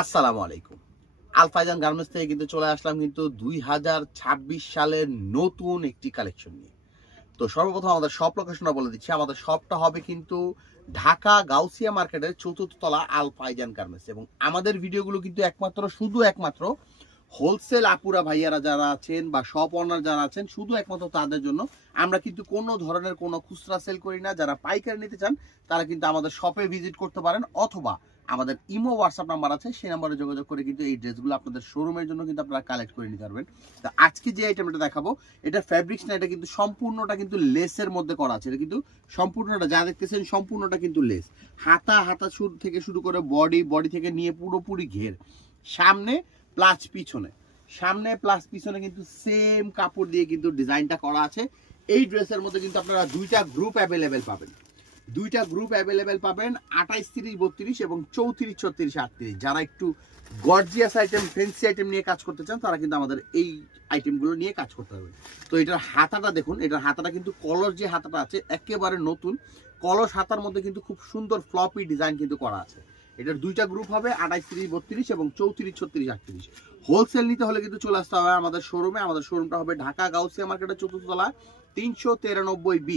আসসালামু আলাইকুম। আল ফাইজান গার্মেন্টস থেকে কিন্তু চলে আসলাম কিন্তু 2026 সালের নতুন একটি কালেকশন নিয়ে। তো সর্বপ্রথম আমাদের শপ লোকেশনটা বলে দিচ্ছি। আমাদের শপটা হবে কিন্তু ঢাকা গাউসিয়া মার্কেটের ৪র্থ তলা আল ফাইজান গার্মেন্টস, এবং আমাদের ভিডিওগুলো কিন্তু একমাত্র হোলসেল আপুরা ভাইয়ারা যারা আছেন বা শপ ওনার যারা আছেন শুধু একমাত্র তাদের জন্য। আমরা কিন্তু কোনো ধরনের কোনো খুচরা সেল করি না। যারা পাইকারি নিতে চান তারা কিন্তু আমাদের শপে ভিজিট করতে পারেন, অথবা আমাদের ইমো হোয়াটসঅ্যাপ নাম্বার আছে, সেই নাম্বারে যোগাযোগ করে কিন্তু এই ড্রেসগুলো আপনাদের শোরুমের জন্য কিন্তু আপনারা কালেক্ট করে নিতে পারবেন। তো আজকে যে আইটেমটা দেখাবো এটা ফ্যাব্রিক্স না, এটা কিন্তু সম্পূর্ণটা কিন্তু লেসের মধ্যে করা আছে। এটা কিন্তু সম্পূর্ণটা যা দেখতেছেন সম্পূর্ণটা কিন্তু লেস। হাতা শুরু থেকে শুরু করে বডি থেকে নিয়ে পুরোপুরি ঘের, সামনে প্লাস পিছনে কিন্তু সেম কাপড় দিয়ে কিন্তু ডিজাইনটা করা আছে। এই ড্রেসের মধ্যে কিন্তু আপনারা দুইটা গ্রুপ অ্যাভেলেবেল পাবেন, 28, 30, 32 এবং 34, 36, 38। যারা একটু গর্জিয়াস আইটেম ফ্যান্সি আইটেম নিয়ে কাজ করতে চান তারা কিন্তু আমাদের এই আইটেমগুলো নিয়ে কাজ করতে হবে। তো এটার হাতাটা দেখুন, এটার হাতাটা কিন্তু কলর যে হাতাটা আছে একেবারে নতুন কলস হাতার মধ্যে কিন্তু খুব সুন্দর ফ্লপি ডিজাইন কিন্তু করা আছে। এটার দুইটা গ্রুপ হবে 28, 30, 32 এবং 34, 36, 38। হোলসেল নিতে হলে কিন্তু চলে আসতে হবে আমাদের শোরুমে। আমাদের শোরুমটা হবে ঢাকা গাউসিয়া মার্কেটের ৪র্থ তলা 393B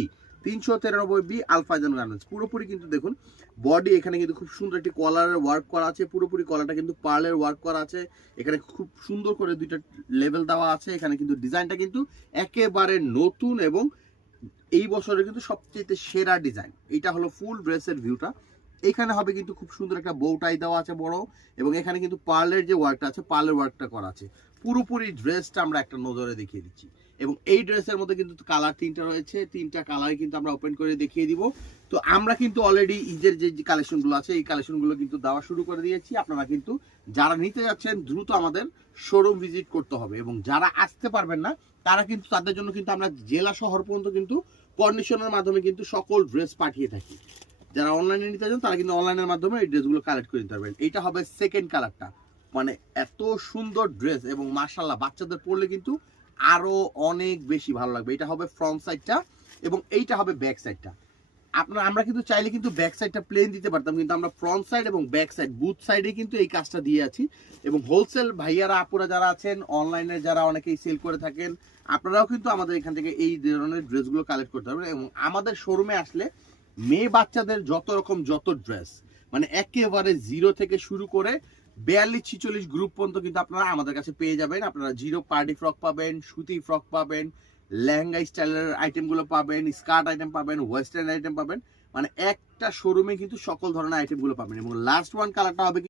আল ফাইজান গার্মেন্টস। পুরোপুরি কিন্তু দেখুন বডি, এখানে কিন্তু খুব সুন্দর একটি কলারের ওয়ার্ক করা আছে। পুরোপুরি কলারটা কিন্তু পার্লের ওয়ার্ক করা আছে। এখানে খুব সুন্দর করে দুইটা লেভেল দেওয়া আছে। এখানে কিন্তু ডিজাইনটা কিন্তু একেবারে নতুন এবং এই বছরের কিন্তু সবচেয়ে সেরা ডিজাইন। এটা হলো ফুল ড্রেসের ভিউটা। এখানে হবে কিন্তু খুব সুন্দর একটা বউটাই দেওয়া আছে বড়, এবং এখানে কিন্তু পার্লের যে ওয়ার্কটা আছে পার্লের ওয়ার্কটা করা আছে। পুরোপুরি ড্রেসটা আমরা একটা নজরে দেখিয়ে দিচ্ছি, এবং এই ড্রেসের মধ্যে কিন্তু কালার তিনটা রয়েছে, তিনটা কালারে কিন্তু আমরা ওপেন করে দেখিয়ে দিব। তো আমরা কিন্তু অলরেডি ঈদের যে কালেকশনগুলো আছে এই কালেকশনগুলো কিন্তু দেওয়া শুরু করে দিয়েছি। আপনারা কিন্তু যারা নিতে যাচ্ছেন দ্রুত আমাদের শোরুম ভিজিট করতে হবে, এবং যারা আসতে পারবেন না তারা কিন্তু তাদের জন্য কিন্তু আমরা জেলা শহর পর্যন্ত কিন্তু কন্ডিশনের মাধ্যমে কিন্তু সকল ড্রেস পাঠিয়ে থাকি। যারা অনলাইনে নিতে চান তারা কিন্তু অনলাইনের মাধ্যমে এই ড্রেসগুলো কালেক্ট করে নিতে পারবেন। এইটা হবে সেকেন্ড কালারটা, মানে এত সুন্দর ড্রেস এবং মাশাআল্লাহ বাচ্চাদের পরলে কিন্তু আরো অনেক বেশি ভালো লাগবে। এটা হবে ফ্রন্ট সাইডটা এবং এইটা হবে ব্যাক সাইডটা। আমরা কিন্তু চাইলে কিন্তু ব্যাক সাইডটা প্লেন দিতে পারতাম, কিন্তু আমরা ফ্রন্ট সাইড এবং ব্যাক সাইড বুথ সাইডে কিন্তু এই কাজটা দিয়ে আছি। এবং হোলসেল ভাইয়ারা আপুরা যারা আছেন অনলাইনে যারা অনেকেই সেল করে থাকেন আপনারাও কিন্তু আমাদের এখান থেকে এই ধরনের ড্রেসগুলো কালেক্ট করতে পারবেন। এবং আমাদের শোরুমে আসলে মেয়ে বাচ্চাদের যত ড্রেস, মানে একেবারে জিরো থেকে শুরু করে 42, 46 গ্রুপ পর্যন্ত কিন্তু আপনারা আমাদের কাছে পেয়ে যাবেন। আপনারা জিরো পার্টি ফ্রক পাবেন, সুতি ফ্রক পাবেন, লেহেঙ্গা স্টাইলের আইটেমগুলো পাবেন, স্কার্ট আইটেম পাবেন, ওয়েস্টার্ন আইটেম পাবেন। মানে একটা শোরুমে কিন্তু সকল ধরনের আইটেমগুলো পাবেন। এবং লাস্ট ওয়ান কালারটা হবে